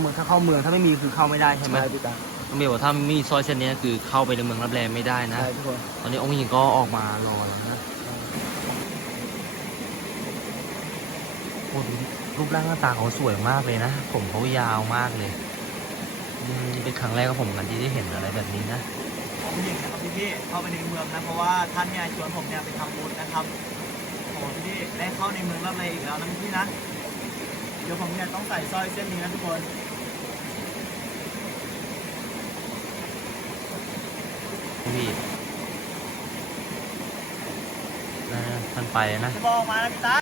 เมืองถ้าเข้าเมืองถ้าไม่มีคือเข้าไม่ได้ใช่ไหมใช่พี่ตาน้องเบลบอกถ้าไม่มีซอยเส้นนี้คือเข้าไปในเมืองรับแลไม่ได้นะ ใช่ทุกคนตอนนี้องค์หญิงก็ออกมารอแล้วนะโอ้ดูดิรูปร่างหน้าตาเขาสวยมากเลยนะ ผมเขายาวมากเลยอืมนี่เป็นครั้งแรกของผมเหมือนกันที่ได้เห็นอะไรแบบนี้นะ ผมหญิงนะครับพี่พี่เข้าไปในเมืองนะเพราะว่าท่านเนี่ยชวนผมเนี่ยไปทำบุญนะครับโอ้พี่พี่ได้เข้าในเมืองรับเลยอีกแล้วนะพี่พี่นะเดี๋ยวผมเนี่ยต้องใส่สร้อยเส้นนี้นะทุกคน พี่นะท่านไปนะจะบอกมานะพี่ตา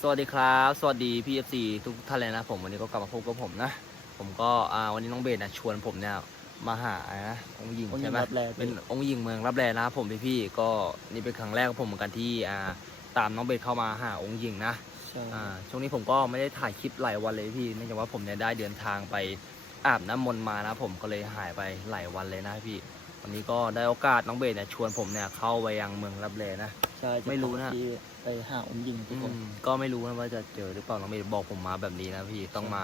สวัสดีครับ สวัสดีพี่เอฟซีทุกท่านเลยนะผมวันนี้ก็กลับมาพบกับผมนะ ผมก็อ่าวันนี้น้องเบสนะชวนผมเนี่ยมาหานะองค์หญิงองค์หญิใช่งไหมรับแลเป็นองค์หญิงเมืองรับแลนะครับผมพี่พี่ๆก็นี่เป็นครั้งแรกของผมเหมือนกันที่อ่าตามน้องเบสเข้ามาหาองค์หญิงนะใช่อ่าช่วงนี้ผมก็ไม่ได้ถ่ายคลิปหลายวันเลยพี่เนื่องจากว่าผมเนี่ยได้เดินทางไปอาบน้ำมนต์มานะผมก็เลยหายไปหลายวันเลยนะพี่ วันนี้ก็ได้โอกาสน้องเบสเนี่ยชวนผมเนี่ยเข้าไปยังเมืองรับแลนะ ใช่ไม่รู้นะ ที่ไปหาองค์หญิงทุกคน อืมก็ไม่รู้นะว่าจะเจอหรือเปล่าน้องเมย์บอกผมมาแบบนี้นะพี่ต้องมา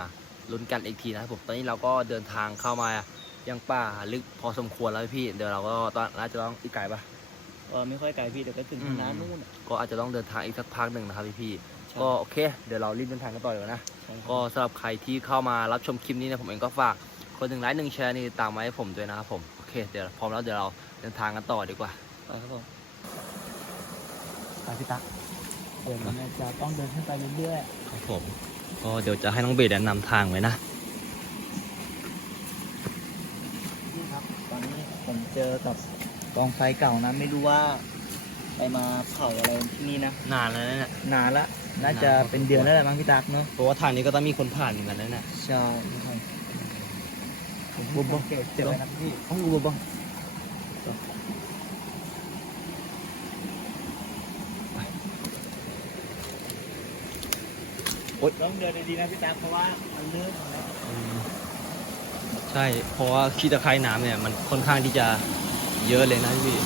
ลุ้นกันอีกทีนะครับผมตอนนี้เราก็เดินทางเข้ามายังป่าลึกพอสมควรแล้วพี่ เดี๋ยวเราก็ตอนน่าจะต้องอีกไกลปะ เออไม่ค่อยไกลพี่เดี๋ยวก็ถึงอืมน้ำนู่นอะก็อาจจะต้องเดินทางอีกสักพักหนึ่งนะครับพี่พี่ใช่ก็โอเค เดี๋ยวเรารีบเดินทางกันต่อเลยนะ ใช่ครับก็สำหรับใครที่เข้ามารับชมคลิปนี้เนะผมเองก็ฝากคนหนึ่งไลค์หนึ่งแชร์นี่ตามมาให้ผมด้วยนะครับผมโอ เคเดี๋ยวพร้อมแล้วเดี๋ยวเราเดินทางกันต่อดีกว่าไปครับผมไปพี่ตั๊กเดี๋ยวผมเนี่ยจะต้องเดินขึ้นไปเรื่อยครับผมก็เดี๋ยวจะให้น้องเบสแนะนำทางไว้นะๆนี่ครับตอนนี้ผมเจอกับกองไฟเก่านะไม่รู้ว่าไปมาเผาอะไรที่นี่นะนานแล้วนะเนี่ยนานละน่าจะเป็นเดือนแล้วแหละมั้งพี่ตักเนาะเพราะว่าทางนี้ก็ต้องมีคนผ่านเหมือนกันนะเนี่ยใช่ครั บบุบเกเจอนะพี่ห้องอุบบ้างต้องเดินดีๆนะพี่ตักเพราะว่ามันเลื่อนแล้วใช่ เพราะว่าขี้ตะไคร่น้ำเนี่ย มันค่อนข้างที่จะเยอะเลยนะพี่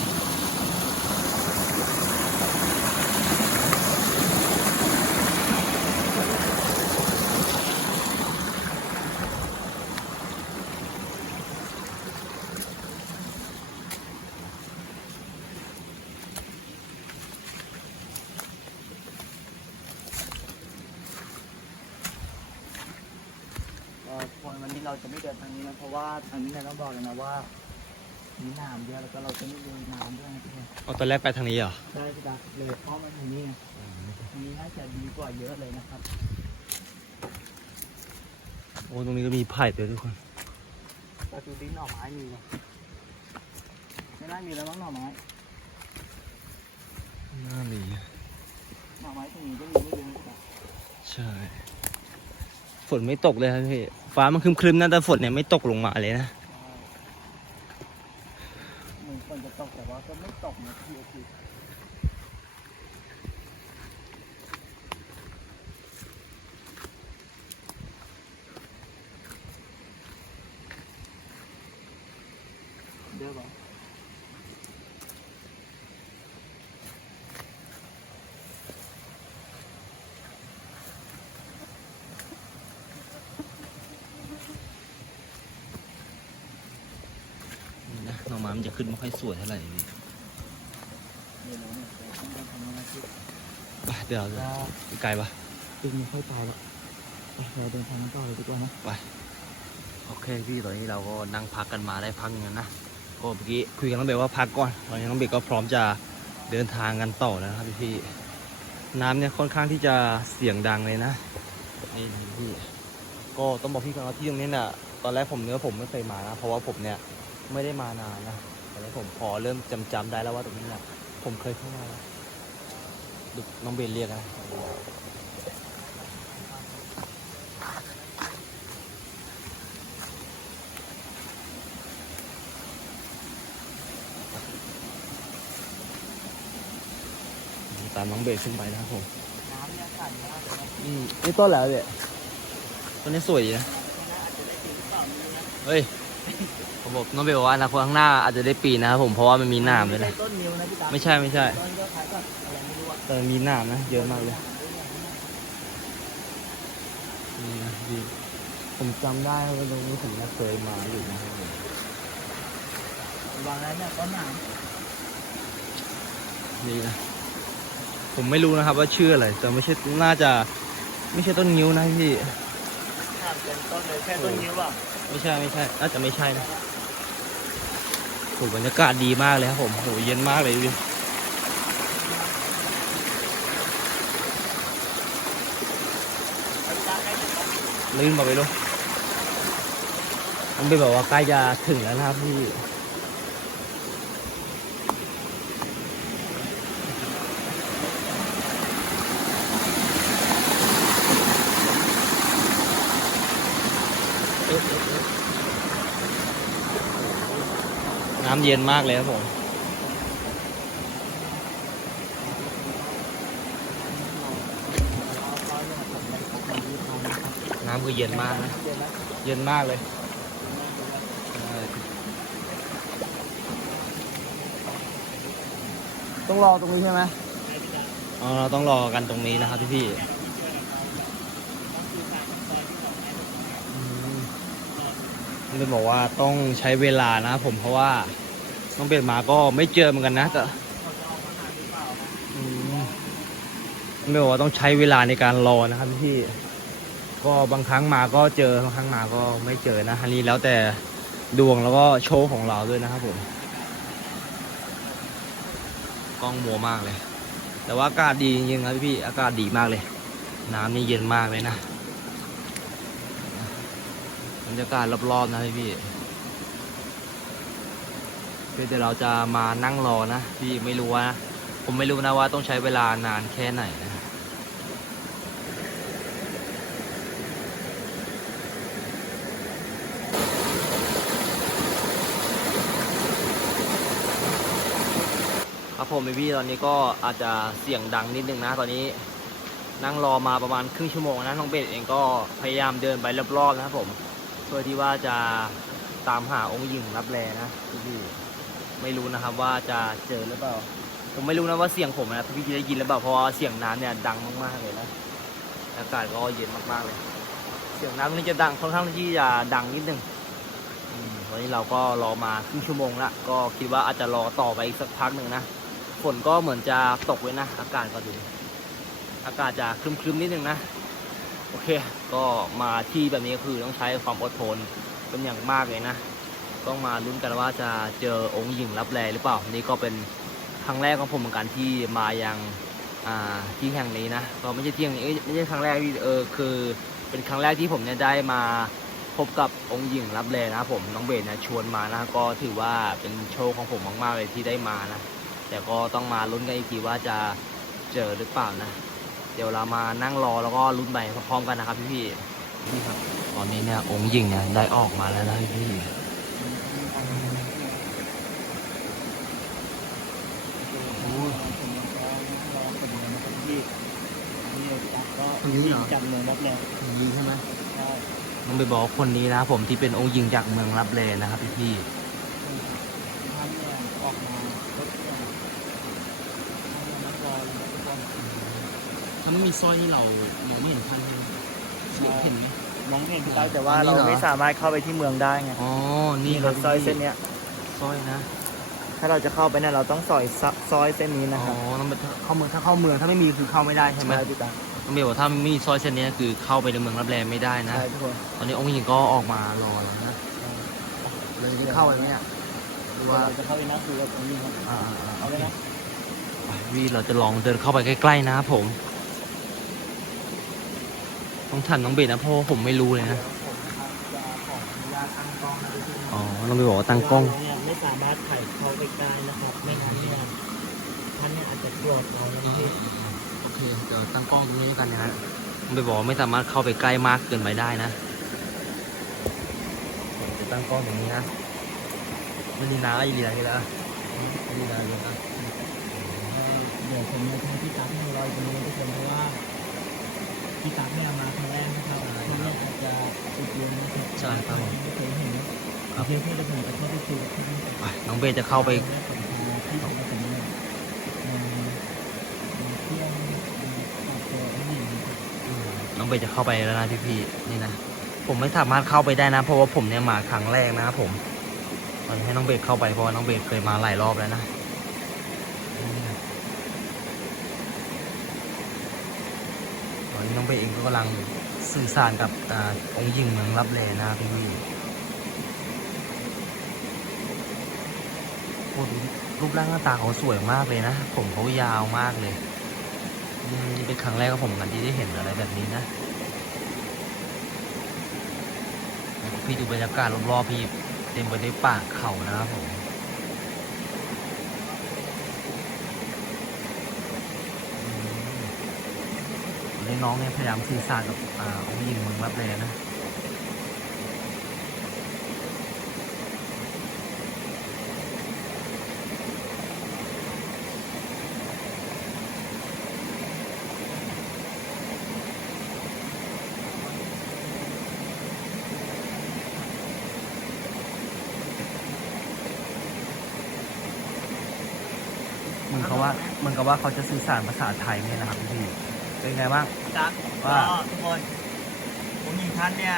เอ่อคนวันนี้ เราจะไม่เดินทางนี้นะเพราะว่าทางนี้เนี่ยต้องบอกเลยนะว่ามีน้ำเยอะแล้วก็เราจะไม่ลุยน้ำด้วยนะพี่เอาตอนแรกไปทางนี้เหรอได้พี่ตักเลยเพราะมันทางนี้ไงทางนี้น่าจะดีกว่าเยอะเลยนะครับโอ้ตรงนี้ก็มีไผ่ด้วยทุกคนแต่ดูดิหน่อไม้มีไหมไม่น่ามีแล้วมั้งหน่อไม้น่ามีหน่อไม้ตรงนี้ก็มีไม่เยอะนะพี่ตักใช่ฝนไม่ตกเลยครับพี่ ฟ้ามันครึมๆนะแต่ฝนเนี่ยไม่ตกลงมาเลยนะเหมือนฝนจะตกแต่ว่าก็ไม่ตกนะพี่โอเคเดี๋ยวบอก นี่นะหน่อไม้มันจะขึ้นไม่ค่อยสวยเท่าไหร่พี่เดี๋ยวเราเนี่ยจะต้องไปทำงานที่ไปเดี๋ยวเราจะก็ไปไกลปะตึงไม่ค่อยตายแล้วไปเราเดินทางกันต่อเลยดีกว่านะโอเคพี่ตอนนี้เราก็นั่งพักกันมาได้พักหนึงแล้วนะก็เมื่อกี้คุยกันน้องเบลว่าพักก่อนตอนนี้น้องเบลก็พร้อมจะเดินทางกันต่อแล้วนะครับพี่พี่ๆน้ำเนี่ยค่อนข้างที่จะเสียงดังเลยนะนี่พี่ก็ต้องบอกพี่ก่อนว่าที่ตรงนี้เนี่ยตอนแรกผมเนื้อผมไม่เคยมานะเพราะว่าผมเนี่ย ไม่ได้มานานนะแต่แล้วผมพอเริ่มจำจำได้แล้วว่าตรงนี้เนี่ยผมเคยเข้ามาแล้วดูน้องเบนเรียกนะตามน้องเบนขึ้นไปนะครับผมน้ำเนี่ยใสมากเลยนะอืมนี่ต้นแล้วเนี่ยต้นนี้สวยดีนะเฮ้ย ผมบอกน้องเบลบอกว่าอนาคตข้างหน้าอาจจะได้ปีนนะครับผมเพราะว่ามันมีหนามด้วยนะไใช่ต้นนิ้วนะพี่ตาไม่ใช่ไม่ใช่ ต้นก็คล้ายกับอะไรไม่รู้อะแต่มันมีหนามนะ เยอะมากเลยนี่นะดีผมจำได้ว่าตรงนี้ผมเคยมาอยู่นะครับผมวางแล้วเนี่ยต้นหนามนี่นะผมไม่รู้นะครับว่าชื่ออะไรแต่ไม่ใช่น่าจะ ไม่ใช่ต้นงิ้วนะพี่ถามเป็นต้นเลยแค่ต้นนิ้วอะไม่ใช่ไม่ใช่น่าจะไม่ใช่นะ โหบรรยากาศดีมากเลยครับผมโหเย็นมากเลยดูดิลื่นมาไปดูมันเป็นแบบว่าใกล้จะถึงแล้วนะครับพี่ น้ำเย็นมากเลยครับผมน้ำคือเย็นมากนะ เย็นมากเลยเออต้องรอตรงนี้ใช่ไหมอ๋อเราต้องรอกันตรงนี้นะครับพี่พี่ๆอืมมันบอกว่าต้องใช้เวลานะครับผมเพราะว่า น้องเป็ดมาก็ไม่เจอเหมือนกันนะแต่อืมมันบอกว่าต้องใช้เวลาในการรอนะครับพี่ ก็บางครั้งมาก็เจอบางครั้งมาก็ไม่เจอนะอันนี้แล้วแต่ดวงแล้วก็โชว์ของเราด้วยนะครับผมกล้องมัวมากเลย แต่ว่าอากาศดีจริงๆครับพี่อากาศดีมากเลย น้ำนี่เย็นมากเลยนะบรรยากาศรอบๆนะพี่ คือเดี๋ยวเราจะมานั่งรอนะพี่ไม่รู้ว่า ผมไม่รู้นะว่าต้องใช้เวลานานแค่ไหนนะครับผมพี่ตอนนี้ก็อาจจะเสียงดังนิดนึงนะ ตอนนี้นั่งรอมาประมาณครึ่งชั่วโมงนะน้องเบสเองก็พยายามเดินไปรอบๆนะครับผมเพื่อที่ว่าจะตามหาองค์หญิงรับแลนะพี่ ไม่รู้นะครับว่าจะเจอหรือเปล่า ผมไม่รู้นะว่าเสียงผมนะพี่ได้ยินหรือเปล่าเพราะว่าเสียงน้ำเนี่ยดังมากๆเลยนะอากาศก็เย็นมากๆเลย เสียงน้ำนี่จะดังค่อนข้างที่จะดังนิดนึงวันนี้เราก็รอมาครึ่งชั่วโมงละก็คิดว่าอาจจะรอต่อไปอีกสักพักหนึ่งนะฝนก็เหมือนจะตกเลยนะ อากาศก็ดูอากาศจะครึมๆนิดนึงนะโอเค ก็มาที่แบบนี้ก็คือต้องใช้ความอดทนเป็นอย่างมากเลยนะ ต้องมาลุ้นกันว่าจะเจอองค์หญิงรับแลหรือเปล่า นี่ก็เป็นครั้งแรกของผมเหมือนกันที่มายังอ่าที่แห่งนี้นะก็ไม่ใช่ที่แห่งนี้ไม่ใช่ครั้งแรกที่เออคือ เป็นครั้งแรกที่ผมเนี่ยได้มาพบกับองค์หญิงรับแลนะครับผมน้องเบสนี่ยชวนมานะก็ถือว่าเป็นโชคของผมมากๆเลยที่ได้มานะแต่ก็ต้องมาลุ้นกันอีกทีว่าจะเจอหรือเปล่านะ เดี๋ยวเรามานั่งรอแล้วก็ลุ้นไปพร้อมๆกันนะครับพี่พี่ๆนี่ครับตอนนี้เนี่ยองค์หญิงเนี่ยได้ออกมาแล้วนะพี่พี่โอ้ย คนนี้เหรอจากเมืองรับแลคนนี้ใช่ไหมใช่ต้องไปบอกว่าคนนี้นะครับผมที่เป็นองค์หญิงจากเมืองรับแลนะครับพี่พี่ท่านเนี่ยออกมาลดเครื่องท่านนักรออยู่ทุกคนถ้าไม่มีสร้อยนี่เรามองไม่เห็นท่านใช่ไหมเห็นไหมมองเห็นพี่ตั้งแต่ว่าอันนี้เราเหรอไม่สามารถเข้าไปที่เมืองได้ไงอ๋อนี่นี่ครัเราบซอยพี่เส้นเนี้ยสร้อยนะถ้าเราจะเข้าไปเนี่ยเราต้องซอยซะซอยเส้นนี้นะอ๋คอรับต้องไปเข้าเมืองถ้าเข้าเมืองถ้าไม่มีคือเข้าไม่ได้ใช่ไหมใช่พี่ตั้ง ต้องบอกว่าถ้าไม่มีซอยเส้นนี้คือเข้าไปในเมืองรับแลไม่ได้นะ ใช่ทุกคนตอนนี้องค์หญิงก็ออกมารอแล้วนะเลยจะเข้าไปไหมเนี่ยหรือว่าเราจะเข้าไปนั่งคุยกับตรงนี้ครับอ่าเอาเลยนะๆวีเราจะลองเดินเข้าไปใกล้ๆนะครับผมต้องทันน้องเบสนะเพราะว่าผมไม่รู้เลยนะผมนะครับจะขออนุญาตตั้งกล้องนะทุกคนอ๋อต้องไปบอกว่าตั้งกล้องเนี่ยไม่สามารถถ่ายเข้าไปได้นะครับไม่งั้นเนี่ยท่านเนี่ยอาจจะโกรธเรานะพี่โอ เคเดี๋ยวตั้งกล้องตรงนี้ด้วยกันนะฮะต้องไปบอกว่าไม่สามารถเข้าไปใกล้มากเกินไปได้นะผมจะตั้งกล้องตรงนี้นะไม่ดีนะอีลีนะที่ละไม่ดีนะเลยนะเดี๋ยวผมจะให้พี่ตั๊กเนี่ยรออยู่ตรงนี้ทุกคนเพราะว่าพี่ตั๊กเนี่ยมาครั้งแรกนะครับท่านเนี่ยอาจจะติดเรียนนะครับใช่ครับผมไม่เคยเห็นครับเพียงแค่จะผมจะเข้าไปคุยกับท่านไปน้องเบสจะเข้าไป ที่ผมมาถึงเนี่ยมามาเที่ยวมาปรับตัวให้หญิงนะครับ น้อง เบสจะเข้าไปแล้วนะพี่พี่ๆนี่นะผมไม่สามารถเข้าไปได้นะ เพราะว่าผมเนี่ยมาครั้งแรกนะครับผมตอนนี้ให้น้องเบสเข้าไปเพราะว่าน้องเบสเคยมาหลายรอบแล้วนะตอนนี้น้องเบสเองก็กำลังสื่อสารกับอองค์หญิงเมืองรับแลนะครับพี่รูปร่างหน้าตาเขาสวยมากเลยนะ ผมเขายาวมากเลย นี่เป็นครั้งแรกของผมนกันที่ได้เห็นอะไรแบบนี้นะพี่ดูบรรยากาศรอบๆพี่เต็มไปด้วยป่าเขานะครับผมนนี้น้องเนี่ยพยายามสื่อสารกับอ่าองค์หญิงเมืองรับเลนะ เหมือนเขาว่าเหมือน กับว่าเขาจะสื่อสารภาษาไทยเนี่ยนะครับพี่เป็นไงบ้างจักว่าก็ทุกคน ผมหญิงท่านเนี่ย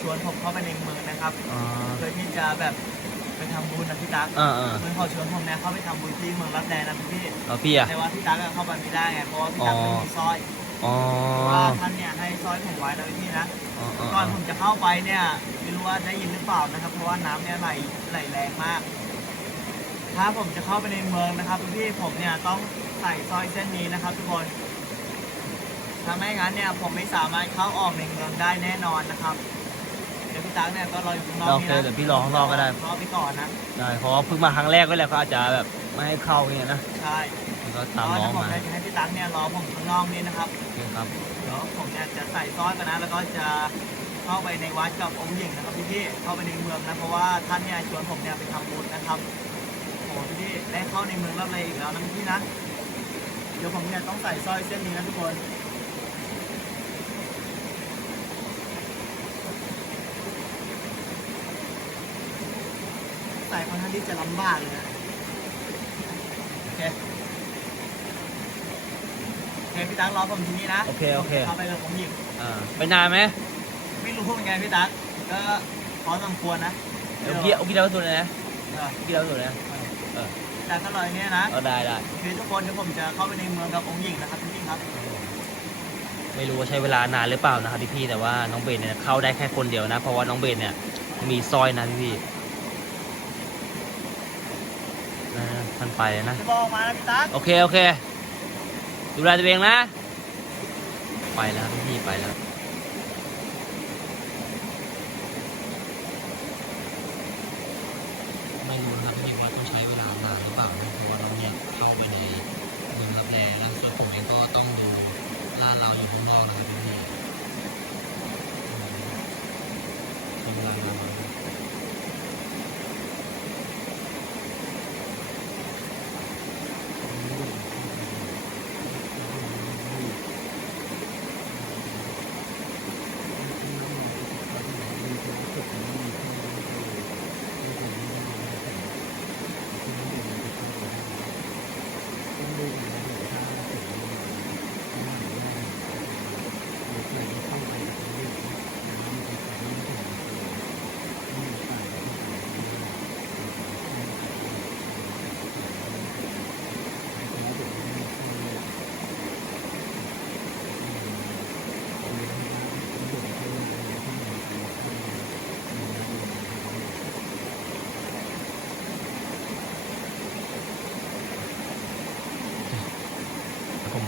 ชวนผมเข้าไปในเมืองนะครับอ๋อเพื่อที่จะแบบไปทำบุญนะพี่ตั๊กเออเออเพื่อนเขาชวนผมเนี่ยเข้าไปทำบุญที่เมืองรับแลนะพี่เอาพี่อะแต่ว่าพี่ตั๊กอะเข้าไปไม่ได้ไง เพราะว่าพี่ตั๊กอ๋อไม่มีสร้อยอ๋อเพราะว่าท่านเนี่ยให้สร้อยผมไว้นะพี่นะ อ๋ออ๋อก่อนผมจะเข้าไปเนี่ยไม่รู้ว่าได้ยินหรือเปล่านะครับ เพราะว่าน้ำเนี่ยไหลไหลแรงมาก ถ้าผมจะเข้าไปในเมืองนะครับพี่ผมเนี่ยต้อง ใส่สร้อยเส้นนี้นะครับ ทุกคน ถ้าไม่งั้นเนี่ยผมไม่สามารถเข้าออกในเมืองได้แน่นอนนะครับ เดี๋ยวพี่ตั๊กเนี่ยก็รออยู่ข้างนอกโอนี่เคนะเดี๋ยวพี่รอข้างนอกก็ได้ รอไปก่อนนะ ได้เพราะว่าเพิ่งมาครั้งแรกก็แหละเขาอาจจะแบบไม่ให้เข้าอย่างเงี้ยนะใช่มันก็เพตามราะว่าน้อถ้างผมมาได้ให้พี่ตั๊กเนี่ยรอผมข้างนอกนี่นะครับ โอเคครับเดี๋ยวผมเนี่ยจะใส่สร้อยกันนะแล้วก็จะเข้าไปในวัดกับองค์หญิงนะครับพี่พี่ๆเข้าไปในเมืองนะเพราะว่าท่านเนี่ยชวนผมเนี่ยไปทำบุญนะครับโอ้พี่พี่ๆได้เข้าในเมืองรับเลยอีกแล้วนะพี่นะ เดี๋ยวผมเนี่ยต้องใส่สร้อยเส้นนี้นะทุกคนใส่ค่อนข้างที่จะลำบากเลยนะโอเคโอเคพี่ตั๊กรอผมที่นี่นะโอเคโอเคผมจะเข้าไปกับองค์หญิงอ่าไปนานไหมไม่รู้เป็นไงพี่ตั๊กก็พอสมควรนะเดี๋ยวพี่เอาพี่เล่าสุดเลยนะเออพี่เล่าสุดเลยนะ แต่ก็รออย่างเนี้ยนะ เอาได้ได้ คือทุกคนเดี๋ยวผมจะเข้าไปในเมืองกับองค์หญิงนะครับพี่ๆครับ ไม่รู้ว่าใช้เวลานานหรือเปล่านะครับพี่ๆแต่ว่าน้องเบนเนี่ยเข้าได้แค่คนเดียวนะ เพราะว่าน้องเบนเนี่ยมีสร้อยนะพี่ๆนะท่านไปนะ จะบอกมานะพี่ตั๊ก โอเค โอเค ดูแลตัวเองนะ ไปแล้วพี่พี่ไปแล้ว 감사합니다.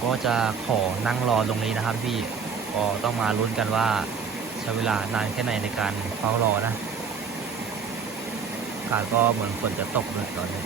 ก็จะขอนั่งรอตรงนี้นะครับพี่ก็ต้องมาลุ้นกันว่าใช้เวลานานแค่ไหนในการเฝ้ารอนะอากาศก็เหมือนฝนจะตกเลยตอนนี้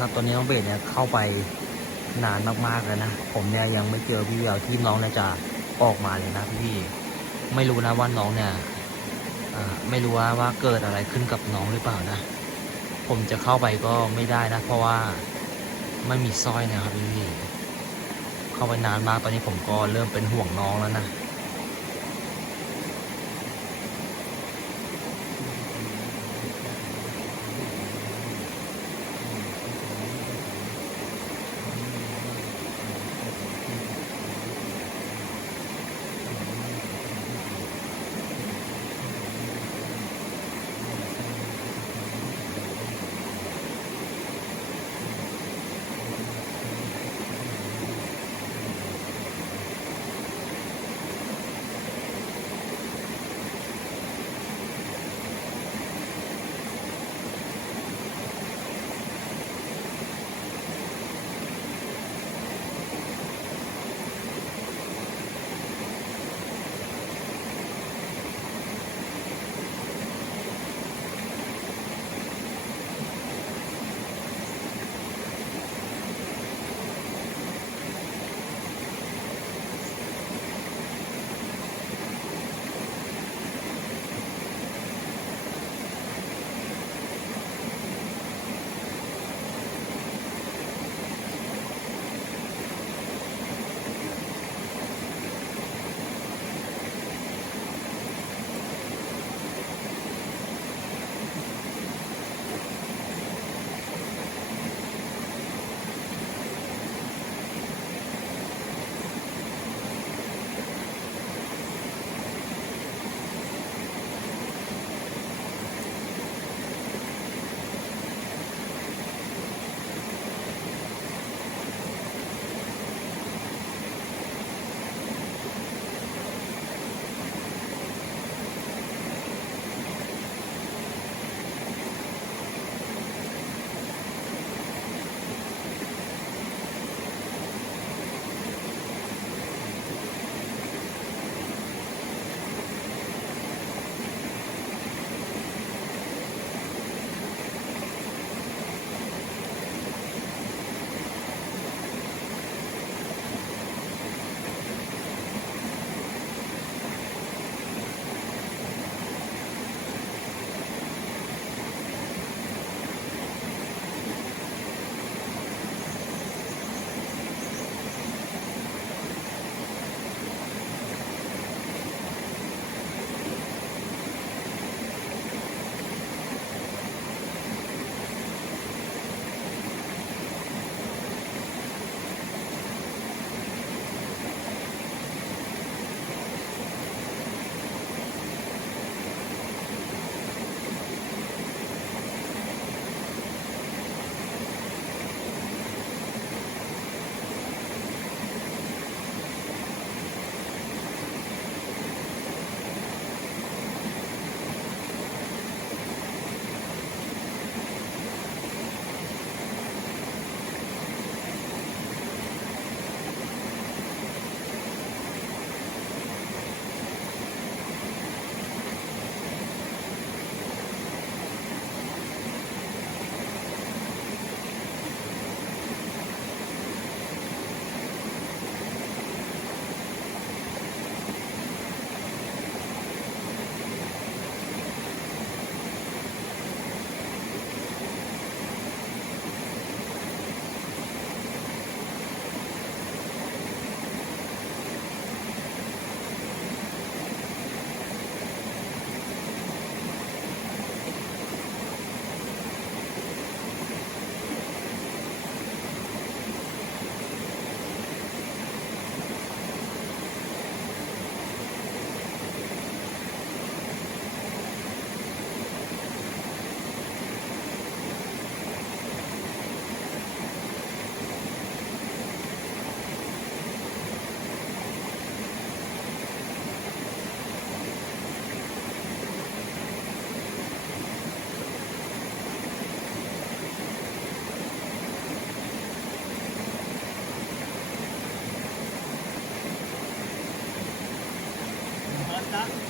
ครับ ตอนนี้น้องเบสเนี่ยเข้าไปนานมากๆเลยนะ ผมเนี่ยยังไม่เจอพี่แววที่น้องเนี่ยจะออกมาเลยนะพี่ๆไม่รู้นะว่าน้องเนี่ยไม่รู้ว่าว่าเกิดอะไรขึ้นกับน้องหรือเปล่านะ ผมจะเข้าไปก็ไม่ได้นะ เพราะว่าไม่มีสร้อยนะครับพี่ๆเข้าไปนานมากตอนนี้ผมก็เริ่มเป็นห่วงน้องแล้วนะ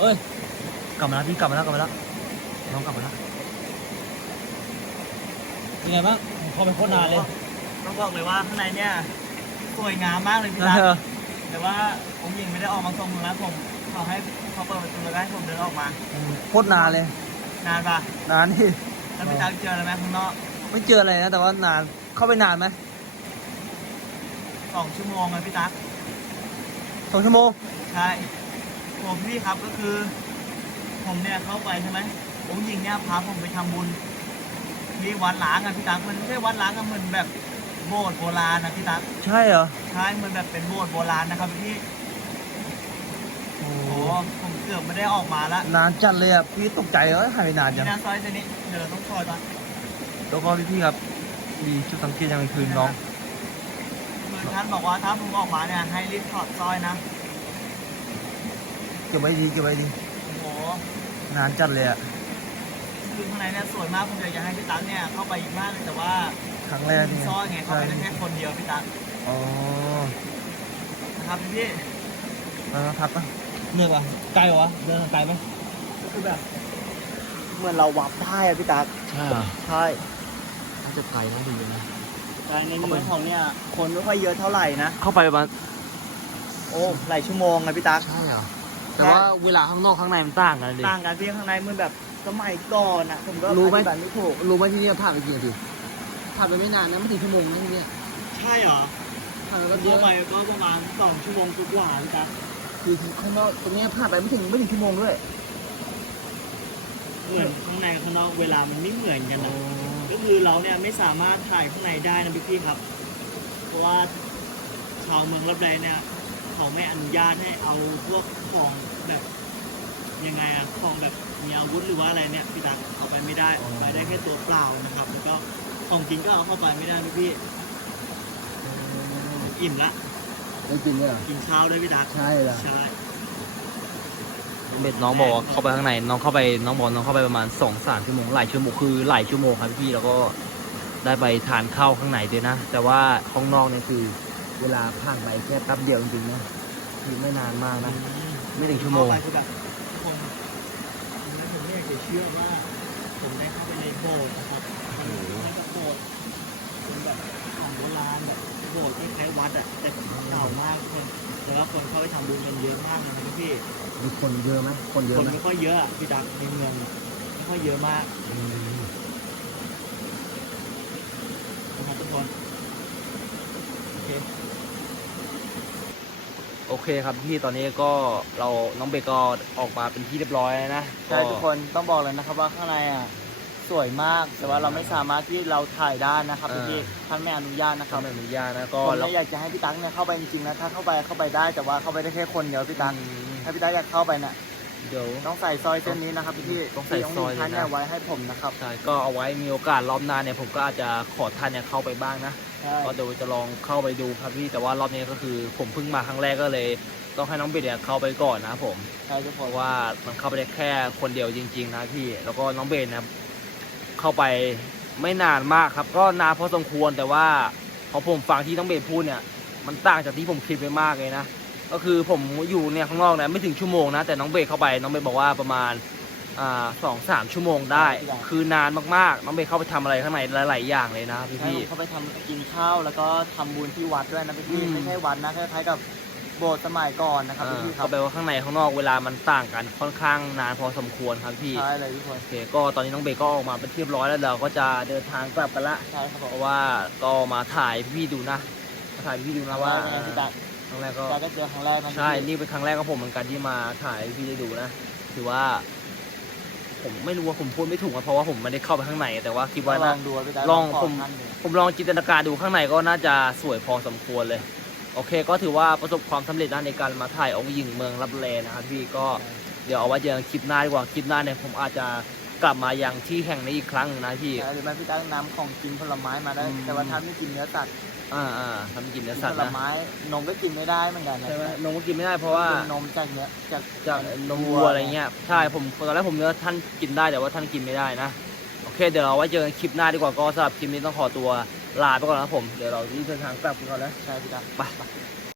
เอ้ย กลับมาแล้วพี่กลับมาแล้วกลับมาแล้วน้องกลับมาแล้วเป็นไงบ้างผมขเข้าไปโคตรนานเลย ต้องบอกเลยว่าข้างในเนี่ยสวยงามมากเลยพี่เอตั๊กอแต่ว่าผมยิงไม่ได้ออกมาส่งนะผมเขาให้เขาเปิดประตูแล้วก็ให้ผมเดินออกมาโคตรนานเลย นานปะนานที่แล้วพี่ตั๊กเจออะไรไหมข้างนอกไม่เจออะไรนะแต่ว่านานเข้าไปนานไหมสองชั่วโมงเลยพี่ตั๊กสองชั่วโมงใช่ ผมพี่ครับก็คือ ผมเนี่ยเข้าไปใช่ไหมผมยิงเนี่ยพาผมไปทำบุญที่วัดล้างอะพี่ตั๊กมันไม่ใช่วัดล้างอะเหมือนแบบโบสถ์โบราณนะพี่ตั๊กใช่เหรอใช่เหมือนแบบเป็นโบสถ์โบราณนะครับพี่โอ้โอ้ผมเกือบไม่ได้ออกมาละนานจัดเลยอะพี่ตกใจเลยหายไปนานจันี่งนะซอยเซนี้เดี๋ยวเราต้องคอยก่อนแล้วก็พี่ๆครับมีจุดสังเกตยังไงคือน้องเหมือนท่านบอกว่าถ้าผมออกมาเนี่ยให้รีบถอดสร้อยนะ เก็บไว้ดีเก็บไว้ดีโอ้โหนานจัดเลยอะคือข้างในเนี่ยสวยมากผมอยากจะให้พี่ตั๊กเนี่ยเข้าไปอีกมากเลยแต่ว่าครั้งแรกมีเนี่ยสร้อยไงเข้าไปได้แค่คนเดียวพี่ตั๊กอ๋อนะครับพี่มาพักปะเหนื่อยปะไกลวะเดินทางไกลไหมก็คือแบบเหมือนเราวับได้อะพี่ตั๊กใช่เหรอใช่น่าจะไกลนะดูนะแต่ในเมืองของเนี่ยคนไม่ค่อยเยอะเท่าไหร่นะเข้าไปประมาณโอ้หลายชั่วโมงนะพี่ตั๊กใช่เหรอ แต่ว่าเวลาข้างนอกข้างในมันต่างกันดิ ต่างกันพี่ข้างในมันแบบสมัยก่อนอะผมก็รู้ไหม อธิบายไม่ถูกรู้ไหมที่นี่ผ่านไปกี่นาทีผ่านไปไม่นานนะไม่ถึงชั่วโมงนะที่นี่ใช่เหรอผ่านไปแป๊บเดีเข้ายวไปก็ประมาณสองชั่วโมงกว่าๆพี่ตั๊กคือข้างนอกตรงเนี้ยผ่านไปไม่ถึงไม่ถึงชั่วโมงด้วยเหมือนข้างในกับข้างนอกเวลามันไม่เหมือนกันนะก็คือเราเนี่ยไม่สามารถถ่ายข้างในได้นะพี่ๆครับ เพราะว่าชาวเมืองรับแลเนี่ยเขาไม่อนุญาตให้เอาพวกของ แบบยังไงอะของแบบมีอาวุธหรือว่าอะไรเนี่ยพี่ตักเอาไปไม่ได้อ๋อไปได้แค่ตัวเปล่านะครับ แล้วก็ของกินก็เอาเข้าไปไม่ได้พี่พี่ๆอิ่มละไม่จริงเลยเหรอกินข้าวด้วยพี่ตักใช่เหรอใช่เบ็ดน้องบอกว่าเข้าไปข้างในน้องเข้าไปน้องบอกน้องเข้าไปประมาณสองสามชั่วโมงหลายชั่วโมงคือหลายชั่วโมงครับพี่แล้วก็ได้ไปทานข้าวข้างในด้วยนะ แต่ว่าข้างนอกเนี่ยคือ เวลาผ่านไปแค่แป๊บเดียวจริงๆนะคือไม่นานมากนะ ไม่ถึงชั่วโมงเข้าไปคือแบบผมผมไม่อยากจะเชื่อว่า ผมได้เข้าไปในโบสถ์นะครับมันก็โบสถ์เป็นแบบของโบราณแบบโบสถ์คล้ายๆวัดอะแต่เก่ามากคนแล้วก็คนเข้าไปทำบุญกันเยอะมากเลยนะพี่มีคนเยอะไหมคนเยคอะนไหมไม่ค่อยเยอะอะพี่ดักในเมืองไม่ค่อยเยอะมาก อืม นะครับทุกคนโอเค โอ เคครับพี่ตอนนี้ก็เราน้องเบกก็ออกมาเป็นที่เรียบร้อยแล้วนะใช่ทุกคนต้องบอกเลยนะครับว่าข้างในอะสวยมากแต่ว่าเราไม่สามารถที่เราถ่ายได้นะครับพี่ๆท่านไม่อนุญาตนะคเขารับไม่อนุญาตนะก็ผมเราเนี่ยอยากจะให้พี่ตั๊กเนี่ยเข้าไปจริงๆนะถ้าเข้าไปเข้าไปได้แต่ว่าเข้าไปได้แค่คนเดียวพี่ตั๊กถ้าพี่ตั๊กอยากเข้าไปเนี่ยเดี๋ยวต้องใส่ซอยเส้นนี้นะครับพี่ๆต้องใส่ซอยเลยนะที่ท่านเนี่ยไว้ให้ผมนะครับใช่ก็เอาไว้มีโอกาสรอบหน้าเนี่ยผมก็อาจจะขอท่านเนี่ยเข้าไปบ้างนะใช่ ก็เดี๋ยวจะลองเข้าไปดูครับพี่แต่ว่ารอบนี้ก็คือ ผมเพิ่งมาครั้งแรกก็เลย ต้องให้น้องเบดเนี่ยเข้าไปก่อนนะครับผมใช่ทุกคเพนราะว่ามันเข้าไปได้แค่คนเดียวจริง ๆ นะพี่ แล้วก็น้องเบนนะครับเข้าไปไม่นานมากครับ ก็นานพอสมควรแต่ว่าพอผมฟังที่น้องเบนพูดเนี่ย มันต่างจากที่ผมคิดไปมากเลยนะก็คือผมอยู่เนี่ยข้างนอกเนี่ยไม่ถึงชั่วโมงนะแต่น้องเบนเข้าไปน้องเบนบอกว่าประมาณอ่า สองสามชั่วโมงได้ คือนานมากๆ น้องเบนเข้าไปทำอะไรข้างในหลาย ๆ อย่างเลยนะพี่ใช่พี่ผมเข้าไปทำกินข้าวแล้วก็ทำบุญที่วัดด้วยนะพี่อืมๆไม่ใช่วัดนะคล้ายๆกับโบสถ์สมัยก่อนนะครับอ่าพี่ๆครัเข้าบไปว่าข้างในข้างนอกเวลามันต่างกันค่อนข้างนานพอสมควรครับพี่ใช่เลยทุกคนโอเคก็ตอนนี้น้องเบย์ก็ออกมาเป็นที่เรียบร้อยแล้วเราก็จะเดินทางกลับกันละใช่ครับผเพมราะว่าก็มาถ่ายพี่ดูนะมาถ่ายพี่ดูนะว่าว่ายังไงพี่ตั๊กครั้งแรกก็ตั๊กก็เจอครั้งแรกนะใช่นี่เป็นครั้งแรกของผมเหมือนกันที่มาถ่ายพี่ได้ดูนะถือว่า ผมไม่รู้ว่าผมพูดไม่ถูกนะเพราะว่าผมไม่ได้เข้าไปข้างใน แต่ว่าคิดว่าลนะองดูพี่ตั๊กลองขผม ท่านดูผมลองจินตนาการดูข้างในก็น่าจะสวยพอสมควรเลย โอเค ก็ถือว่าประสบความสำเร็จนะในการมาถ่ายองค์หญิงเมืองรับแลนะครับพี่ก็เดี๋ยวเอาไว้เจอกันคลิปหน้าดีกว่าคลิปหน้าเนี่ยผมอาจจะกลับมายังที่แห่งนี้อีกครั้งหนึ่งนะพี่ ใช่หรือไม่พี่ตั๊กนำของกินผลไม้มาได้ อืม แต่ว่าถ้าไม่กินเนื้อสัตว์ อ่าอ่าทำกินเนื้อกินสัตผว์ลนะ ไม้นมก็กินไม่ได้เหมือนกันนะใช่ไหมนมก็กินไม่ได้เพราะว่าเป็นนมจากเนื้อจากจากนมวัวอะไรเงี้ยใช่ผมตอนแรกผมเนื้อท่านกินได้แต่ว่าท่านกินไม่ได้นะโอเค เดี๋ยวเราไว้เจอกันคลิปหน้าดีกว่าก็สำหรับคลิปนี้ต้องขอตัวลาไปก่อนนะครับผมเดี๋ยวเรารีบเดินทางกลับกันก่อนแล้วใช่พี่ตั๊กไป